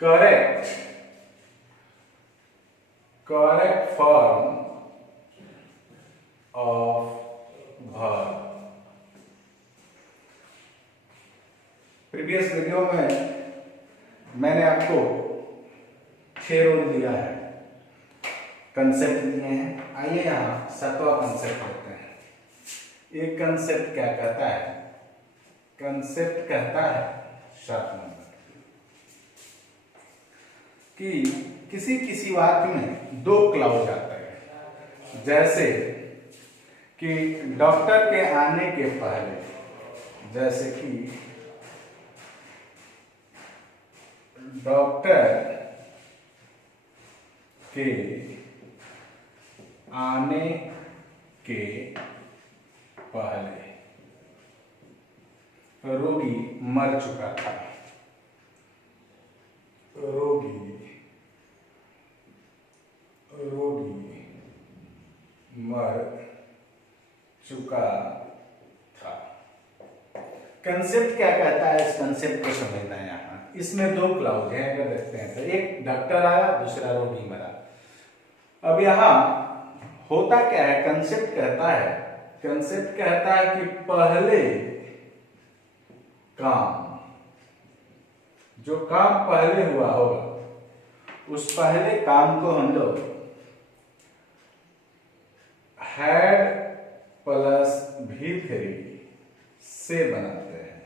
Correct form of verb। Previous video में मैंने आपको 6 रोल दिया है, कंसेप्ट दिए हैं। आइए यहां 7वां कंसेप्ट लेते हैं। एक कंसेप्ट क्या कहता है? कंसेप्ट कहता है 7 नंबर कि किसी किसी वाक्य में 2 क्लॉज आते हैं। जैसे कि डॉक्टर के आने के पहले, जैसे कि डॉक्टर के आने के पहले रोगी मर चुका था। रोगी मर चुका था। कंसेप्ट क्या कहता है? इस कंसेप्ट को समझना है। यहाँ इसमें 2 क्लाउज है, अगर देखते हैं तो एक डॉक्टर आया, दूसरा रोगी मरा। अब यहाँ होता क्या है? कंसेप्ट कहता है कि पहले काम, जो काम पहले हुआ होगा, उस पहले काम को हम लोग हैड प्लस V3 से बनाते हैं।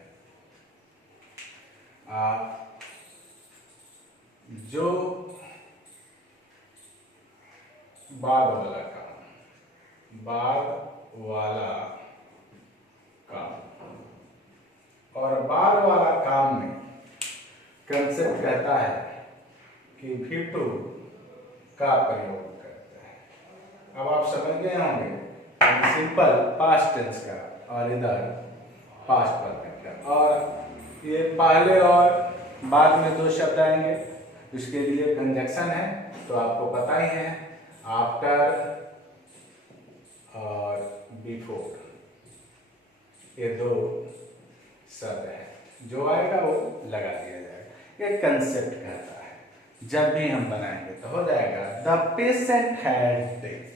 जो बाद वाला काम और बाद वाला काम में कंसेप्ट कहता है कि V2 का प्रयोग करते हैं। अब आप समझ गए होंगे सिंपल पास्ट टेंस का और इधर पास्ट परफेक्ट का, और ये पहले और बाद में 2 शब्द आएंगे, इसके लिए कंजक्शन है तो आपको पता ही है, आफ्टर और बिफोर, ये 2 शब्द है, जो आएगा वो लगा दिया जाएगा। ये कंसेप्ट कहता है जब भी हम बनाएंगे तो हो जाएगा the patient had dead.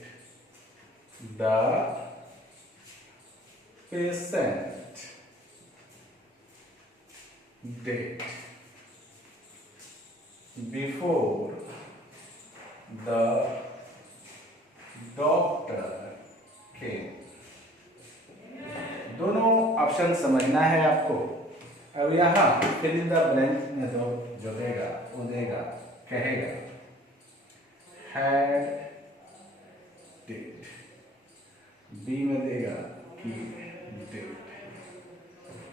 The patient dead before the doctor केम। दोनों ऑप्शन समझना है आपको। अब यहाँ फिल इन द ब्लैंक में तो जो देगा वो देगा, कहेगा हैड डेड, बी में देगा कि डेड,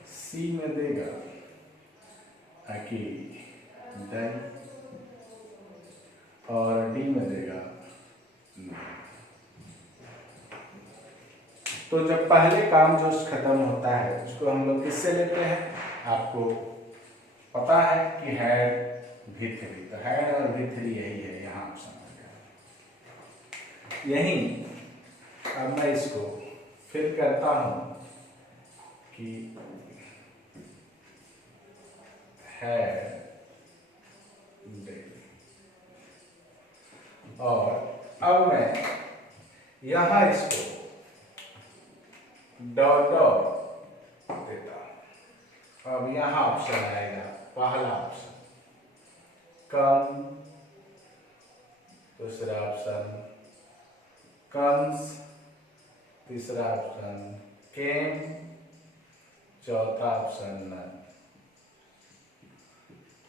सी में देगा कि देन, और डी में देगा no। तो जब पहले काम जो खत्म होता है उसको हम लोग किससे लेते हैं? आपको पता है कि हैड V3, तो हैड और V3 यही है, यहाँ आप समझ गए। यही अब मैं इसको फिल करता हूं कि हैड डेड, और अब मैं यहां इसको डॉट डॉट देता हूं। अब यहां ऑप्शन आएगा, पहला ऑप्शन कम, दूसरा ऑप्शन कम्स, तीसरा ऑप्शन केम, चौथा ऑप्शन नन।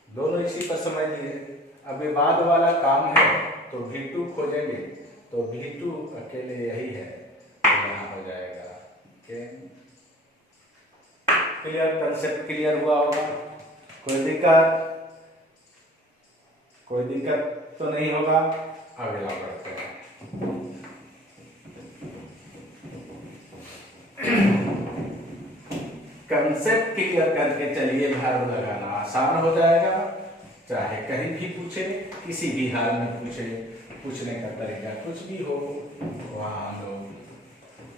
दोनों इसी पर समझ लिए। अब ये बाद वाला काम है तो V2 खोजेंगे, तो V2 अकेले यही है, तो यहाँ हो जाएगा केम। क्लियर? कंसेप्ट क्लियर हुआ होगा? कोई दिक्कत तो नहीं होगा। अगला बढ़ते हैं। कंसेप्ट क्लियर करके चलिए, वर्ब लगाना आसान हो जाएगा। चाहे कहीं भी पूछे, किसी भी हाल में पूछे, पूछने का तरीका कुछ भी हो, वहाँ हम लोग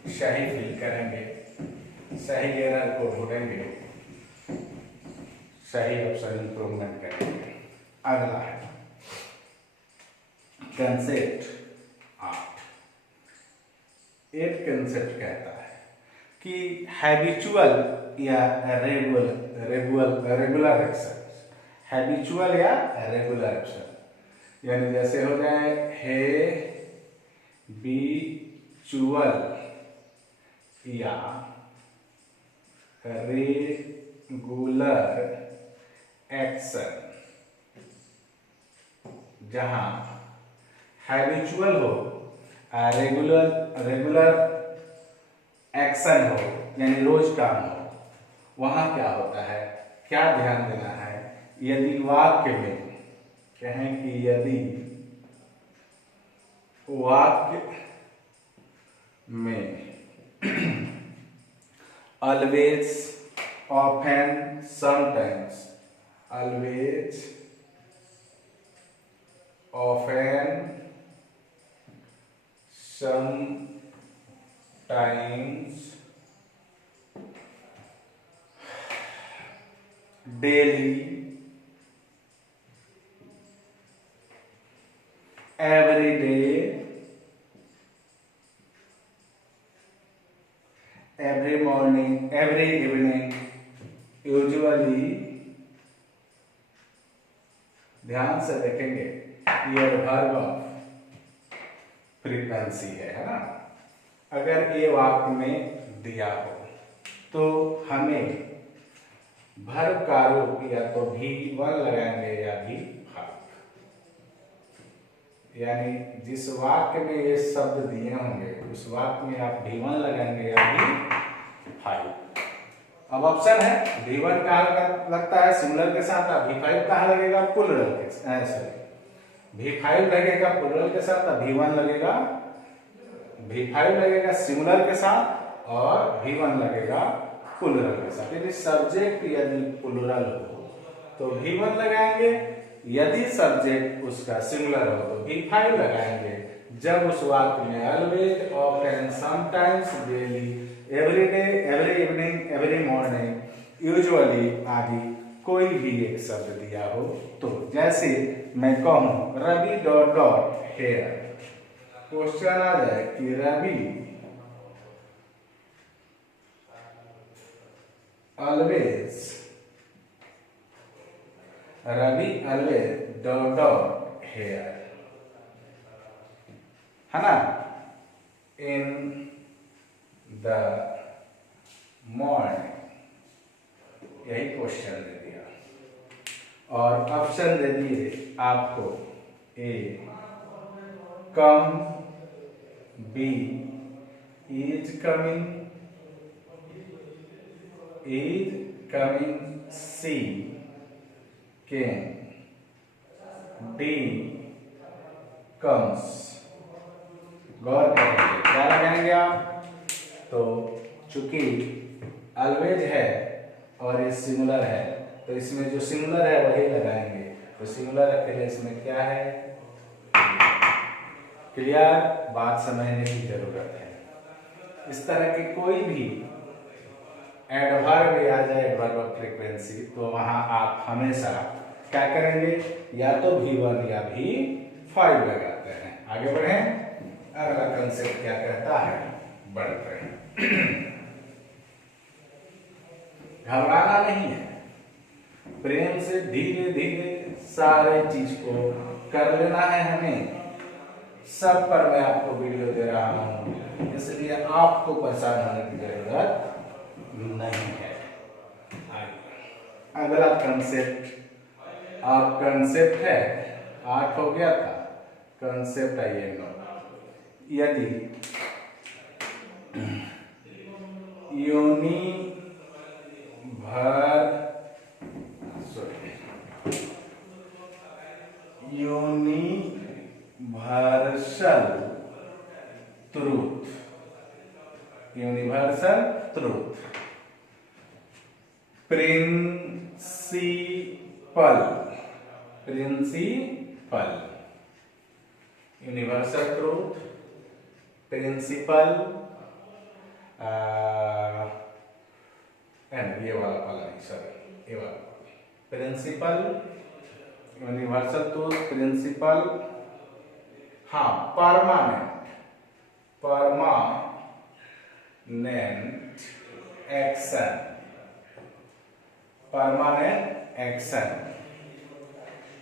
सही फिल करेंगे, सही एरर को ढूंढेंगे, सही ऑप्शन इंप्रूवमेंट करेंगे। अगला है कंसेप्ट 8। एक कंसेप्ट कहता है कि हैबिचुअल या रेगुलर एक्शन, हैबिचुअल या रेगुलर एक्शन, यानी जैसे हो जाए है बिचुअल या रेगुलर एक्शन। जहां हैबिचुअल हो, रेगुलर एक्शन हो, यानी रोज काम हो, वहां क्या होता है, क्या ध्यान देना है, यदि वाक्य में कहें कि यदि वाक्य में always, often, sometimes, always, often, sometimes, daily, every day, every morning, every evening, usually, ध्यान से देखेंगे ये वर्ब ऑफ फ्रीक्वेंसी है ना। अगर ये वाक्य में दिया हो तो हमें वर्ब का रूप या तो V1 लगाएंगे या V5, यानी जिस वाक्य में ये शब्द दिए होंगे उस वाक्य में आप V1 लगाएंगे या V5। अब ऑप्शन है V1 कहाँ लगता है सिंगुलर के साथ, V5 कहाँ लगेगा प्लूरल के साथ, V5 लगेगा प्लूरल के साथ, V1 लगेगा, V5 लगेगा सिंगुलर के साथ और V1 लगेगा प्लूरल के साथ। यदि सब्जेक्ट यदि प्लूरल हो तो V1 लगाएंगे, यदि सब्जेक्ट उसका सिंगुलर हो तो V5 लगाएंगे। जब उस वाक्य में always, often, sometimes, daily, every day, every evening, every morning, usually आदि कोई भी एक शब्द दिया हो तो, जैसे मैं कहूं Ravi dot dot here, question आ जाए कि Ravi always dot dot here, है ना, इन द मॉर्निंग, यही क्वेश्चन दे दिया और ऑप्शन दे दिए आपको A come, B is coming, C can, D comes. गौर करेंगे क्या लगाएंगे आप, तो चूंकि ऑलवेज है और ये सिंगुलर है तो इसमें जो सिंगुलर है वही लगाएंगे, तो सिंगुलर के लिए इसमें क्या है, क्लियर बात समझने की जरूरत है। इस तरह की कोई भी एडवर्ब आ जाए, एडवर्ब ऑफ फ्रीक्वेंसी, तो वहां आप हमेशा क्या करेंगे, या तो V1 या V5 लगाते हैं। आगे बढ़े, अगला कंसेप्ट क्या कहता है, बढ़ते हैं। घबराना नहीं है, प्रेम से धीरे धीरे सारे चीज को कर लेना है हमें। सब पर मैं आपको वीडियो दे रहा हूं, इसलिए आपको परेशान होने की जरूरत नहीं है। अगला कंसेप्ट, आप कंसेप्ट है 8 हो गया था, कंसेप्ट आइए 9। यदि universal truth, principle, universal truth, principle, ये वाला नहीं, सॉरी, ये वाला प्रिंसिपल, यूनिवर्सल ट्रूथ, प्रिंसिपल, हाँ परमानेंट एक्शन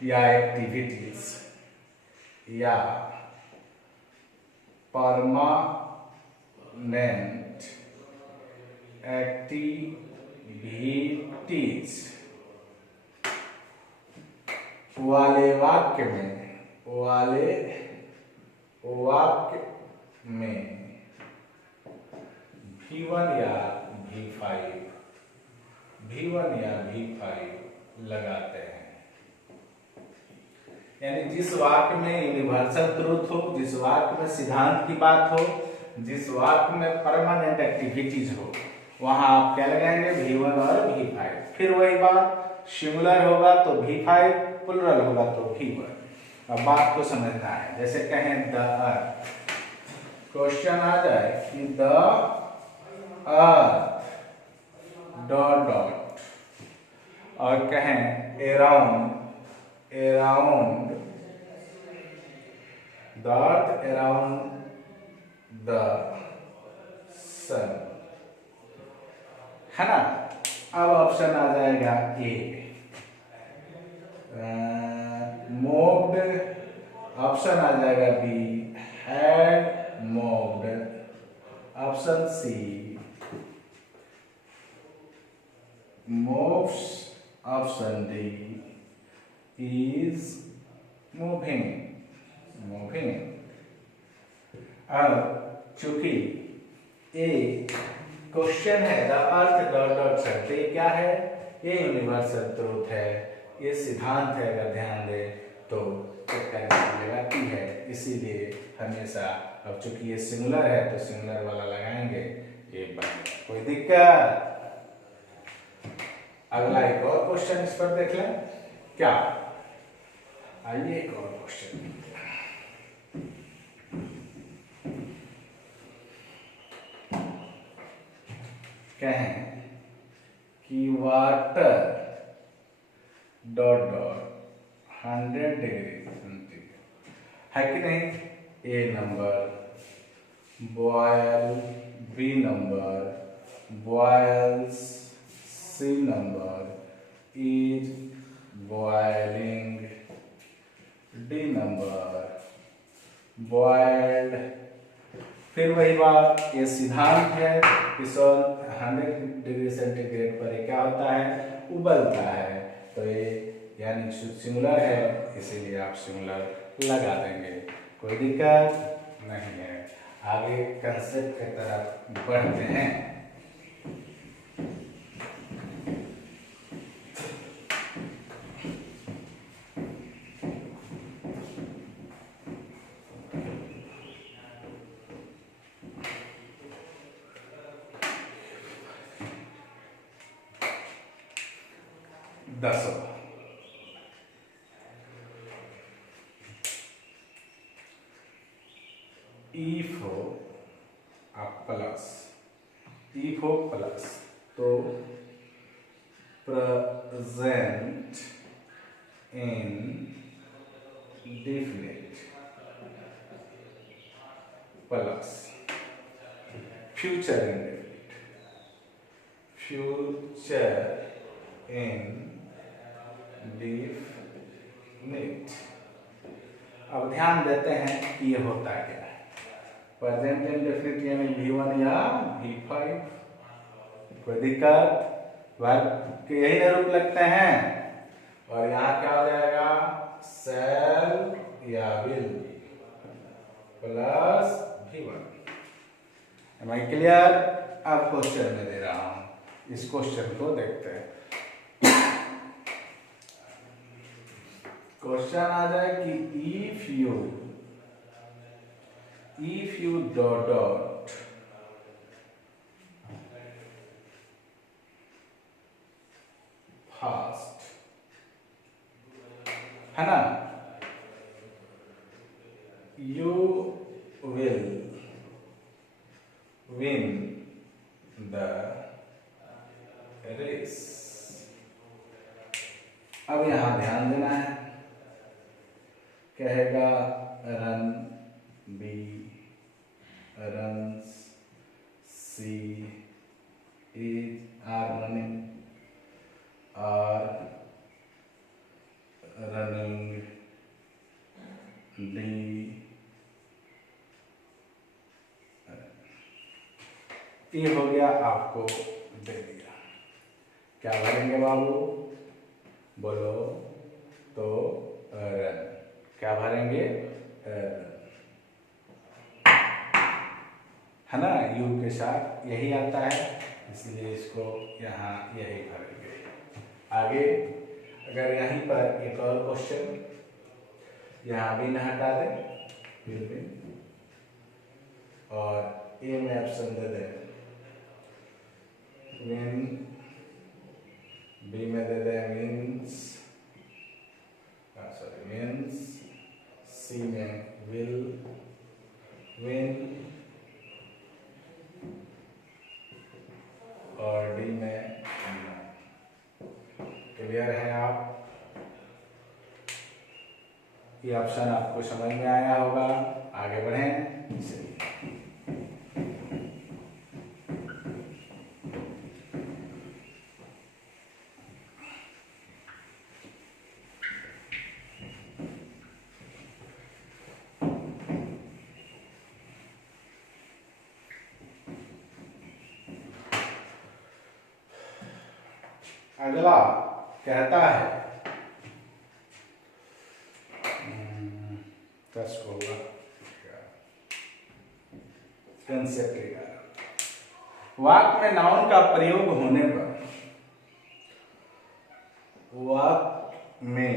या एक्टिविटीज या परमानेंट एक्टिविटीज वाले वाक्य में V1 या V5 लगाते हैं। यानी जिस वाक्य में यूनिवर्सल ट्रूथ हो, जिस वाक्य में सिद्धांत की बात हो, जिस वाक्य में परमानेंट एक्टिविटीज हो, वहां आप क्या लगाएंगे? V1 और V5। फिर वही बात, सिंगुलर होगा तो V5, प्लुरल होगा तो V1। अब बात को समझना है। जैसे कहें द अर्थ, क्वेश्चन आ जाए कि द अर्थ डॉट डॉट, और कहें around the earth around the sun, है ना। अब ऑप्शन आ जाएगा ए, मूव्ड, ऑप्शन आ जाएगा B, had moved, option C moves, option D is moving। अब चूंकि ए क्वेश्चन है द अर्थ डॉट डॉट शब्द, ये क्या है? ये यूनिवर्सल ट्रूथ है, ये सिद्धांत है। अगर ध्यान दे तो लगाती है, इसीलिए हमेशा, अब चूंकि ये सिंगुलर है तो सिंगुलर वाला लगाएंगे, ये बनेगा। कोई दिक्कत? अगला एक और क्वेश्चन इस पर देख लें क्या। आइए एक और क्वेश्चन, कहें कि water dot dot 100 degree centigrade, है कि नहीं? A number boil, B number boils, C number is boiling, D number boiled. फिर वही बात, ये सिद्धांत है कि 100 डिग्री सेंटीग्रेड पर ये क्या होता है? उबलता है। तो ये यानी सिंगुलर है, इसीलिए आप सिंगुलर लगा देंगे। कोई दिक्कत नहीं है। आगे कंसेप्ट की तरफ बढ़ते हैं। दसों if हो प्लस तो present indefinite plus future indefinite. अब ध्यान देते हैं कि ये होता क्या है। प्रेजेंट इंडेफिनिट यानी V1 या V5। कोई दिक्कत? वर्ब के यही ना रूप लगते हैं। और यहाँ क्या हो जाएगा? शैल या will plus V1। Am I clear? अब क्वेश्चन में दे रहा हूं, इस क्वेश्चन को देखते हैं। क्वेश्चन आ जाए कि if you dot fast, है ना, you will win the race। अब यहां ध्यान देना है कहेगा run, B runs, C is are running, are running, D ये हो गया, आपको दे दिया। क्या भरेंगे बाबू, बोलो तो रन। क्या भरेंगे, रन, है ना। यू के साथ यही आता है, इसलिए इसको यहाँ यही भरेंगे। आगे अगर यहीं पर एक और क्वेश्चन, यहाँ भी न हटा दें, फिर भी, और ए में ऑप्शन दे दें विन, बी में दे दें विंस, सॉरी विंस, सी में विल विन, और डी में क्लियर है आप। ये ऑप्शन आपको समझ में आया होगा। आगे बढ़ें। अगला कहता है, होगा कंसेप्ट, वाक्य में नाउन का प्रयोग होने पर, वाक्य में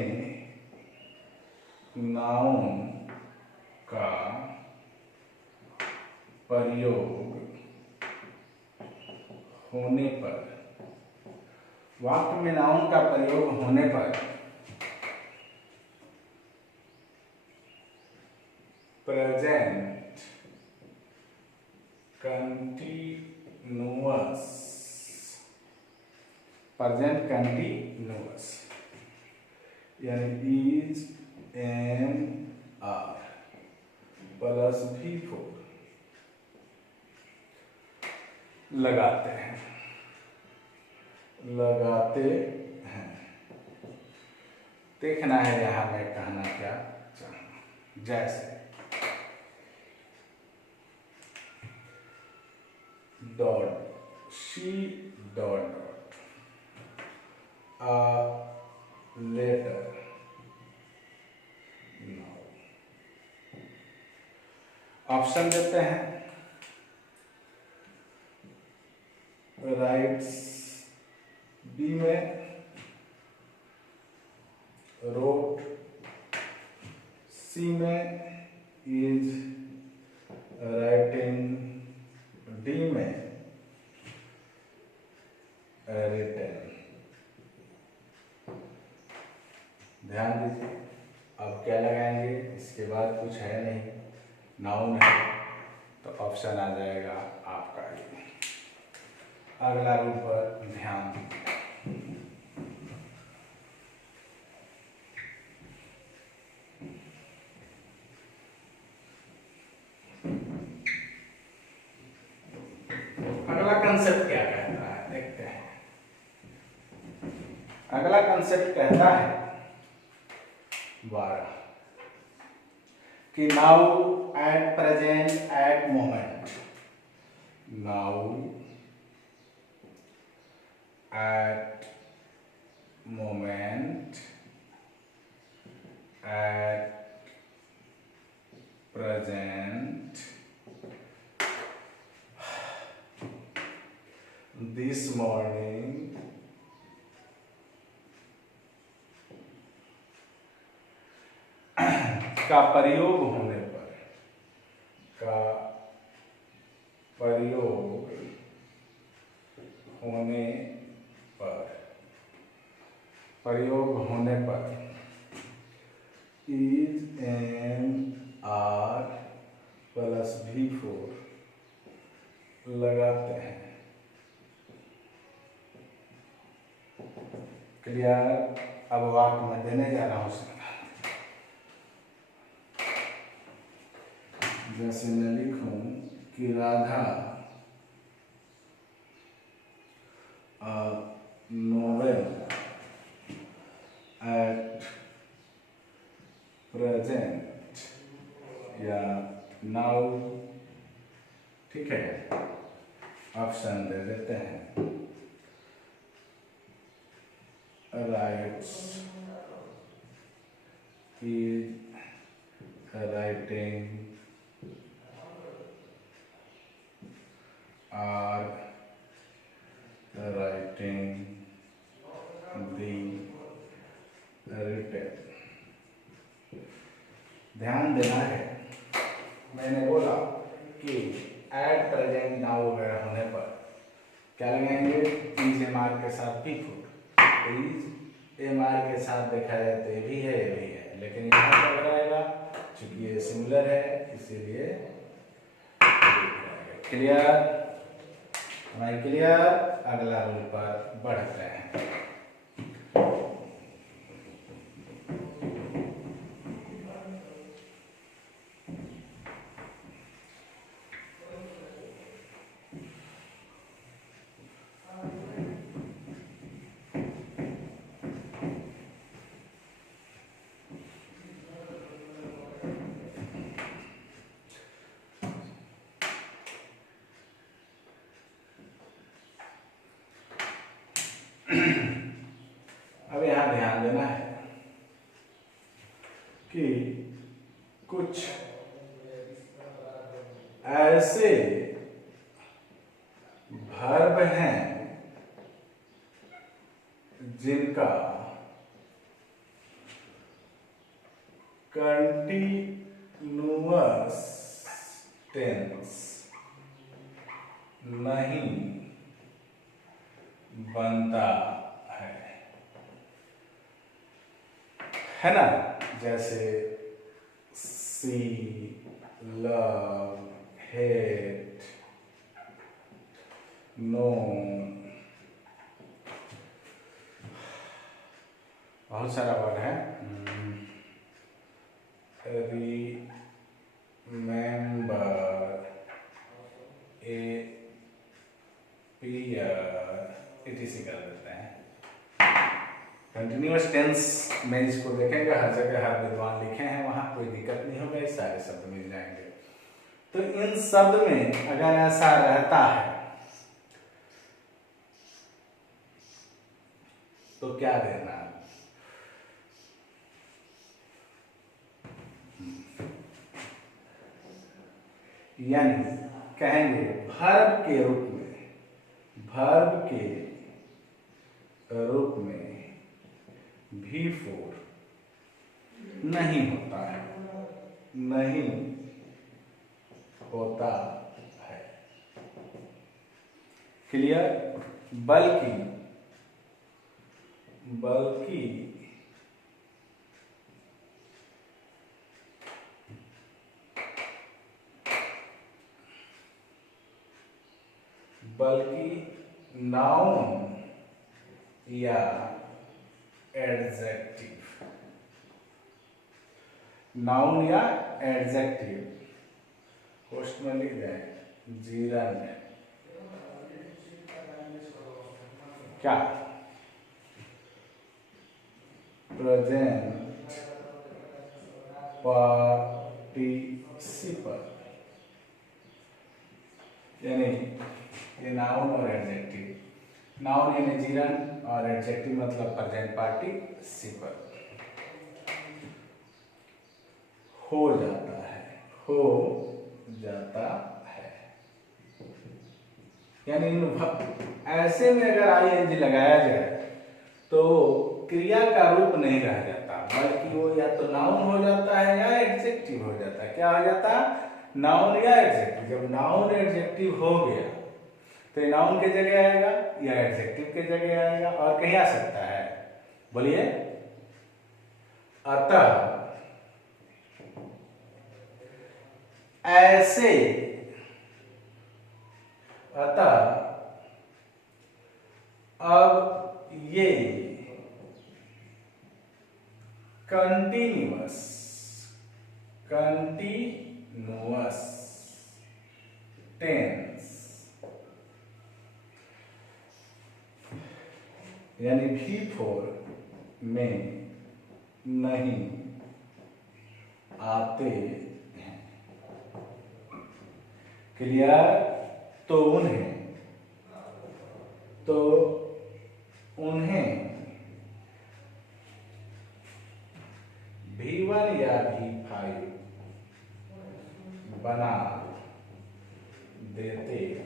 नाउन का प्रयोग होने पर, वाक्य में नाउन का प्रयोग होने पर प्रेजेंट कंटिन्यूअस, प्रेजेंट कंटिन्यूअस यानी is and are plus V4 लगाते हैं, देखना है यहां मैं कहना क्या चाहूँ। जैसे dot, she dot a letter, option देते हैं, राइट्स बी में, रोट सी में, इज राइटिंग डी में, रिटन। ध्यान दीजिए, अब क्या लगाएंगे, इसके बाद कुछ है नहीं, नाउन है तो ऑप्शन आ जाएगा आपका ये। अगला रूप पर ध्यान दीजिए। अगला कंसेप्ट क्या कहता है, देखते हैं। अगला कंसेप्ट कहता है 12 कि now at present at moment, now at moment at present, this morning, का प्रयोग होने पर, का प्रयोग होने पर, प्रयोग होने पर is and are plus V4 लगाते हैं। क्लियर। अब वाक्य में देने जा रहा हूं, जैसे मैं लिखूं कि राधा नोवेल एट प्रेजेंट या नाउ, ठीक है, ऑप्शन दे देते हैं। Writes is writing are writing D written. ध्यान देना है, मैंने बोला कि एट प्रेजेंट नाउ वगैरह होने पर क्या लगाएंगे, इज एम आर के साथ भी फूड, इज एम आर के साथ देखा जाए तो ये भी है ये भी है, लेकिन यहाँ पर लगाएगा चूंकि ये सिमिलर है इसीलिए क्लियर। हमारी क्लियर, अगला रूल पर बढ़ते हैं। अब यहां ध्यान देना है कि कुछ ऐसे वर्ब हैं जिनका कंटीन्यूअस टेंस नहीं बनता है ना, जैसे सी, लव, हेट, नो, बहुत सारा वर्ड है, रिमेंबर, इटीसी कर देते हैं। कंटिन्यूअस टेंस में इसको देखेंगे, हर जगह हर विद्वान लिखे हैं, वहां कोई दिक्कत नहीं होगा, इस सारे शब्द मिल जाएंगे। तो इन शब्द में अगर ऐसा रहता है तो क्या देना, यानी कहेंगे वर्ब के रूप में V4 नहीं होता है, नहीं होता है, क्लियर। बल्कि नाउन या एडजेक्टिव, नाउन या एडजेक्टिव पोस्ट में लिख जाए, जीरा में क्या, प्रेजेंट पार्टिसिपल, यानी ये नाउन और एडजेक्टिव, नाउन यानी जीरन और एडजेक्टिव मतलब प्रेजेंट पार्टिसिपल हो जाता है, यानी ऐसे में अगर आईएनजी लगाया जाए तो क्रिया का रूप नहीं रह जाता, बल्कि वो या तो नाउन हो जाता है या एडजेक्टिव हो जाता है। क्या हो जाता है, नाउन या एडजेक्टिव। जब नाउन एडजेक्टिव हो गया तो नाउन के जगह आएगा या एडजेक्टिव के जगह आएगा, और कहीं आ सकता है, बोलिए। अतः ऐसे, अब ये कंटीन्यूअस continuous टेंस, यानी V4 में नहीं आते हैं। क्लियर? तो उन्हें V1 या V5 बना देते हैं।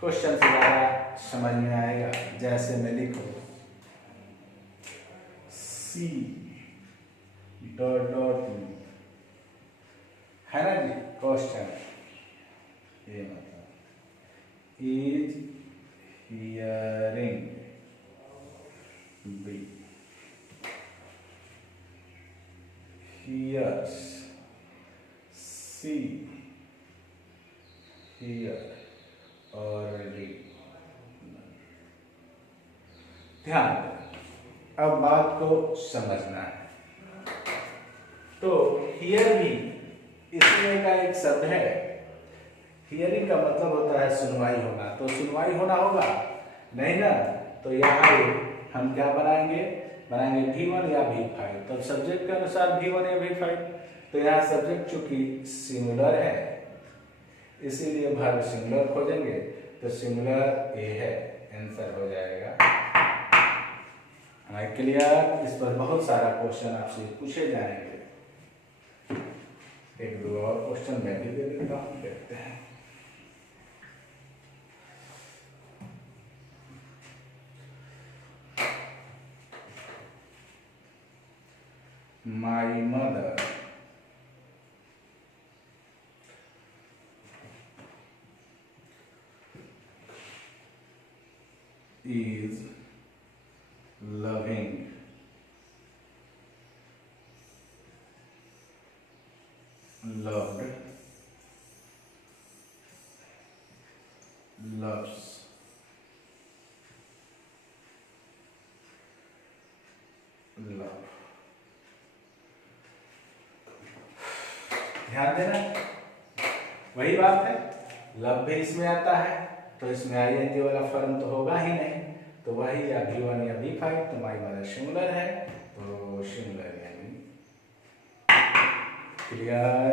क्वेश्चन से ज्यादा समझ में आएगा। जैसे मैं लिखूं C डॉट डॉट है ना जी क्वेश्चन, ये मतलब is hearing B, hears C hear और read। ध्यान दें, अब बात को समझना है। तो हियर भी इसमें का एक शब्द है। हियरिंग का मतलब होता है सुनवाई होना, तो सुनवाई होना होगा नहीं ना, तो यहाँ हम क्या बनाएंगे V1 या V5। तब सब्जेक्ट के अनुसार V1 या V5, तो यहाँ सब्जेक्ट चूंकि सिंगुलर है इसीलिए वर्ब सिंगुलर खोजेंगे, तो सिंगुलर ए है, आंसर हो जाएगा। क्लियर? इस पर बहुत सारा क्वेश्चन आपसे पूछे जाएंगे। एक दो और क्वेश्चन मैं भी दे देता हूँ, देखते हैं। My mother is loving loved loves love। ध्यान देना, वही बात है, लव भी इसमें आता है, तो इसमें आईएनजी वाला फॉर्म तो होगा ही नहीं, तो वही या V1 या V5, तो माई मदर सिंगुलर है, तो सिंगुलर यानी। क्लियर?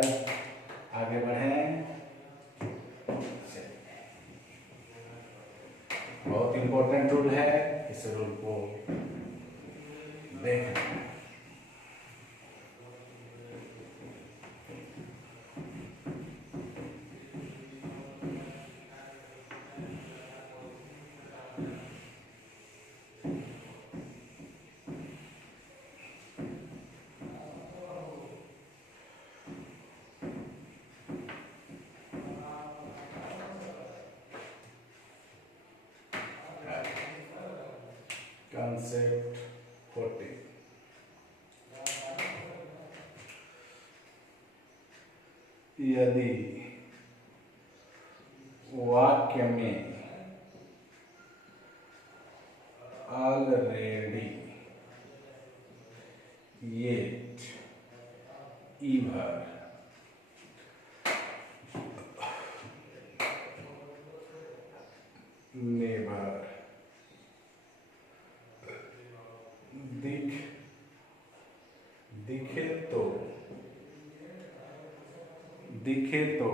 आगे बढ़ें। बहुत इंपॉर्टेंट रूल है, इस रूल को देखना। Concept 40, यदि वाक्य में ऑलरेडी येट ईवर नेवर दिखे तो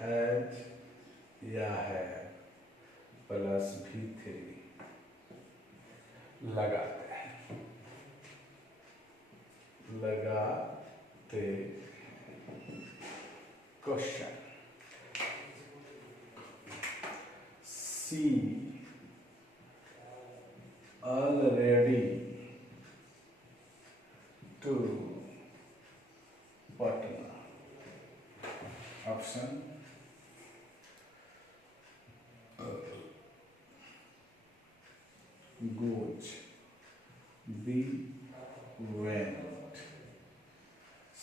हैज या है प्लस V3 लगाते हैं, लगाते question C already to Patna। Option goes, B